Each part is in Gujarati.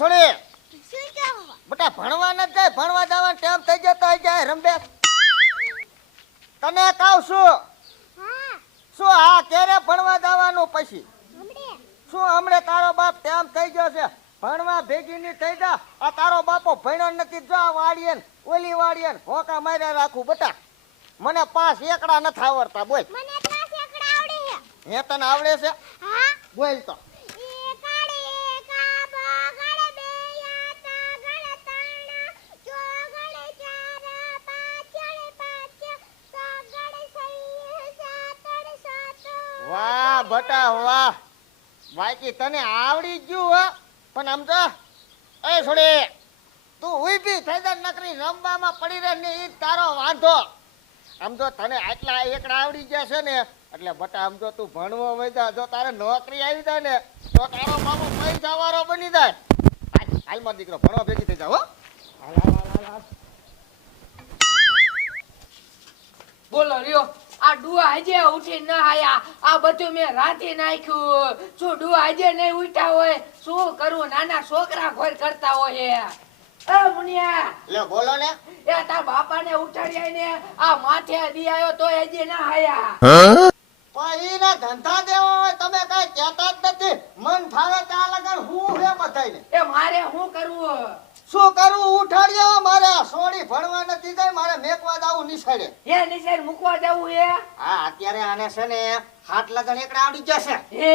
છોડી બેટા ભણવા ન જાય, ભણવા જવાનો ટાઈમ થઈ જતો હોય જાય રંબે. તને કહું છું શું હા ક્યારે ભણવા જવાનું પછી શું હમણે તારો બાપ ટાઈમ થઈ ગયો છે ભણવા ભેગી ની થઈ જા. આ તારો બાપો ભણ્યો નથી જો આ વાડીએ ઓલી વાડીએ હોકા માર્યા રાખું બેટા. મને 5 એકડા નથી આવડતા બોલ. મને 5 એકડા આવડે છે. હે તને આવડે છે? હા બોલ તો. વાહ બટા વાહ, બાકી તને આવડી ગયું હો. પણ આમ તો એ છોડી તું ઊભી થઈ જા, નકરી રમવામાં પડી રહે ને ઈ તારો વાંધો. આમ તો તને આટલા એકડા આવડી ગયા છે ને એટલે બટા આમ તો તું ભણવો વૈદા, જો તારે નોકરી આવી જાય ને તો તારો બાબુ પૈસા વાળો બની જાય. હાલ મારો દીકરો ભણવા ભેગી થઈ જા હો. હાલ હાલ હાલ હાલ. બોલો રહ્યો આ ડુઆ આજે ઉઠી ન આયા, આ બધું મેં રાતે નાખ્યું. શું ડુઆ આજે નહીં ઉઠ્યા હોય? શું કરું? નાના છોકરા ઘોર કરતા હોય. એ મુનિયા લે બોલો ને. એ તાર બાપાને ઉઠાડ્યા ને આ માથે દી આવ્યો તો હજી ના આયા. પણ ઈના ધંધા દેવા હોય તમે કઈ કહેતા જ નથી. મન ફાવે ત્યાં લગન હું હે બધાયને. એ મારે શું કરવું? શું કરવું? ઉઠાડ્યો મારે સોડી ભણવા નથી જાય, મારે મેકવા જાવું નિશાળે. એ નિશાળ મૂકવા જવું હે? હા અત્યારે આને છે ને 7 લગન એકડા આવડી જશે. એ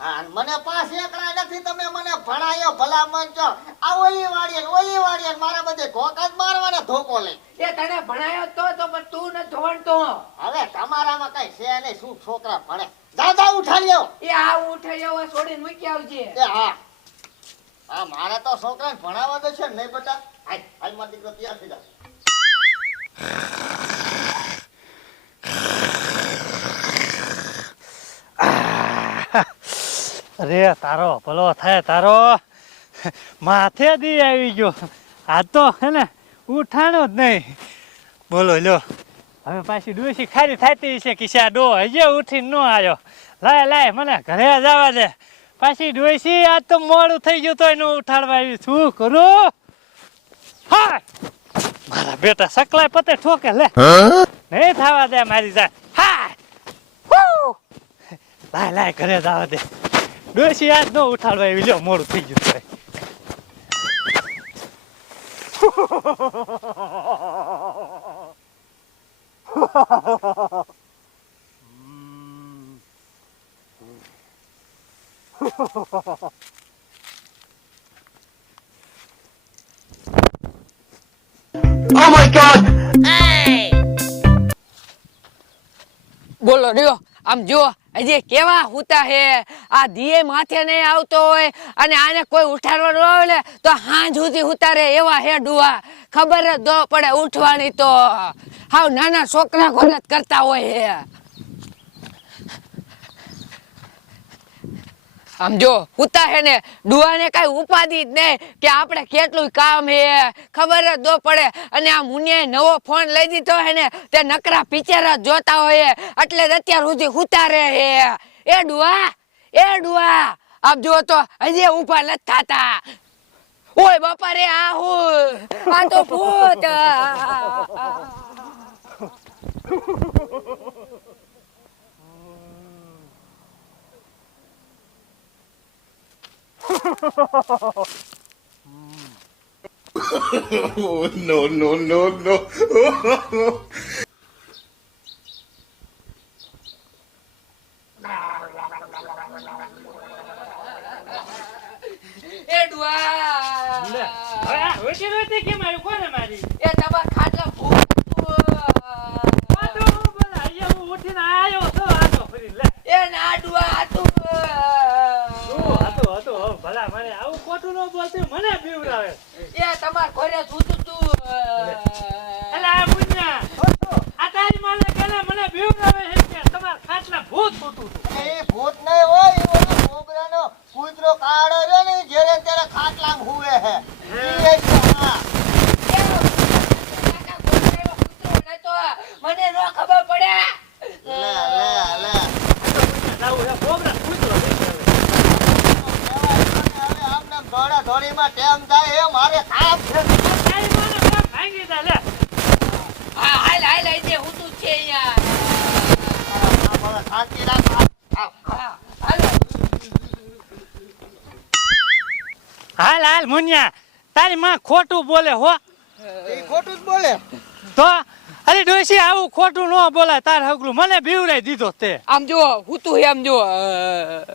હા મને 5 એકડા નથી, તમે મને ભણાયો ભલા મન છો. આ ઓલી વાડીએ મારા બધે ધોકા જ મારવાના ધોકો લઈ. એ તને ભણાયો તો પણ તું ન ધોણતો. હવે તમારામાં કઈ છે નહીં, શું છોકરા ભણે. જા ઉઠાડ્યો. એ આ ઉઠાડ્યો છોડીને મૂકી આવજે. એ હા હા મારે તો છોકરાને ભણાવવા દે છે નહીં બેટા. હાલ મારો દીકરો તૈયાર થઈ જા. અરે તારો ભલો થાય તારો, માથે દી આવી ગયો. આ તો હે ને ઉઠાણો જ નહીં. બોલો લ્યો હવે પાછી ડોસી ખારી થતી છે કે આ ડો હજી ઉઠીને ન આવ્યો. લાય મને ઘરે જવા દે. પાછી ડોસી આજ તો મોડું થઈ ગયું તો એનું ઉઠાડવા આવી. શું કરું? હા મારા બેટા સકલાય પતે ઠોકે લે નહીં થવા દે મારી જાય. હા લાય ઘરે જવા દે. ડોસી આજ ન ઉઠાડવા આવી. લ્યો મોડું થઈ ગયું તો. Oh my God! બોલો રહ્યો આમ જો હજી કેવા હુતા હે. આ દીએ માથે નહીં આવતો હોય અને આને કોઈ ઉઠાડવાનો આવે તો હાંજ સુધી હુતા રે એવા હે ડુઆ. ખબર જ ન પડે ઉઠવાની તો. હાવ નાના છોકરા ઘોર કરતા હોય હે. આમ જો હુતા હે ને ડુઆને કઈ ઉપાધિ જ નહીં કે આપણે કેટલું કામ હે. ખબર જ ન પડે. અને આ મુનિયાએ નવો ફોન લઈ દીધો હે ને તે નકરા પિક્ચર જ જોતા હોય એટલે જ અત્યાર સુધી હુતા રહે હે. એ ડુઆ આમ જો તો હજી ઊભા નથી થાતા. ઓય બાપા રે આ હું આ તો ભૂત. Oh, no. એ ડુઆ લે હવે આ રોટી કેમ આવ્યું? કોને મારી? એ તમાર ખાટલા ભૂત. આ તો હું બોલા અહીંયા હું ઉઠીને આવ્યો તો આજો ફરી લે. એ ના ડુઆ તું હતો ભલા મને આવું ખોટું ન બોલતે મને બીવરાવે. એ તમાર ઘરે સૂતું તું. એલા આ મુન્ના આ તારી માને કેને મને બીવરાવે છે કે તમાર ખાટલા ભૂત ફૂટું. એ ભૂત નહીં હોય, એ ઓલો કોબરાનો કૂતરો કાળો રે ને જેરે તેરે ખાટલામાં હુવે હે. ઈ છે હા. મને ન ખબર પડે. લે જાવું હે કોબરા કૂતરો હવે આમને દોડા દોડી ગાડીમાં ટેમ થાય એ મારે કામ છે. તારી માનો કામ ભાંગી દે લે. હા હાલ હાલ આજે હું તું છે અહીંયા આ હવે શાંતિ રાખ. આવ. હા હાલો હાલ હાલ મુનિયા તારી માં ખોટું બોલે હો. એ ખોટું જ બોલે. તો અરે ડોશી આવું ખોટું ન બોલાય તાર હગલું મને બીવરાઈ દીધો તે. આમ જો હું તું એમ જો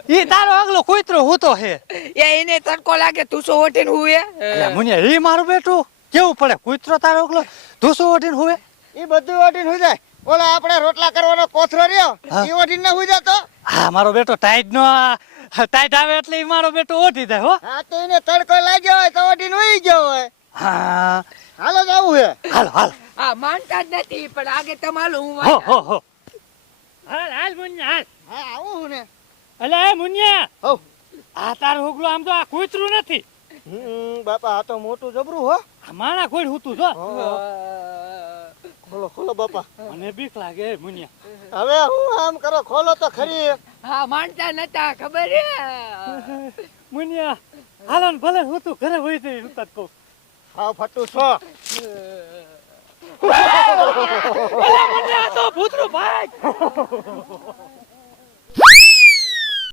ઈ તારો હગલો કૂતરો હૂતો હે. એ એને તડકો લાગે તું સો ઓટીને હુએ એટલે મુનિયા ઈ મારું બેટું કેવું પડે કૂતરો તારો હગલો ધૂસો ઓઢીને હુવે. એ બધું ઓઢીને હુઈ જાય. ઓલા આપણે રોટલા કરવાનો કોથરો રહ્યો હા. એ ઓઢીને ના હુઈ જતો. હા મારો બેટો ટાઈટ આવે એટલે ઈ મારો બેટો ઓઢી જાય હો. હા તો એને તડકો લાગ્યો હોય તો ઓઢીને હુઈ ગયો હોય. હા હાલો જાવું હે. હાલ હાલ હા માનતા જ નથી પણ આગે તમારું હું હો વાંચા. હો હો હાલ હાલ મુનિયા હાલ. હા આવું હું ને. અલે એ મુનિયા હો. આ તારું હગલો આમ તો આ કૂતરું નથી. બાપા આ તો મોટું જબરું હો. આ માણા કોઈ હૂતું જો. ખોલો ખોલો બાપા. મને બીક લાગે મુનિયા. હવે હું આમ કરો ખોલો તો ખરી. હા માનતા નતા ખબર હે મુનિયા હાલો ને ભલે હું તું ઘરે હોય તો હું તને કહું. હા ફટુ છો. અલા મુનિયા તો ભૂતરું ભાઈ.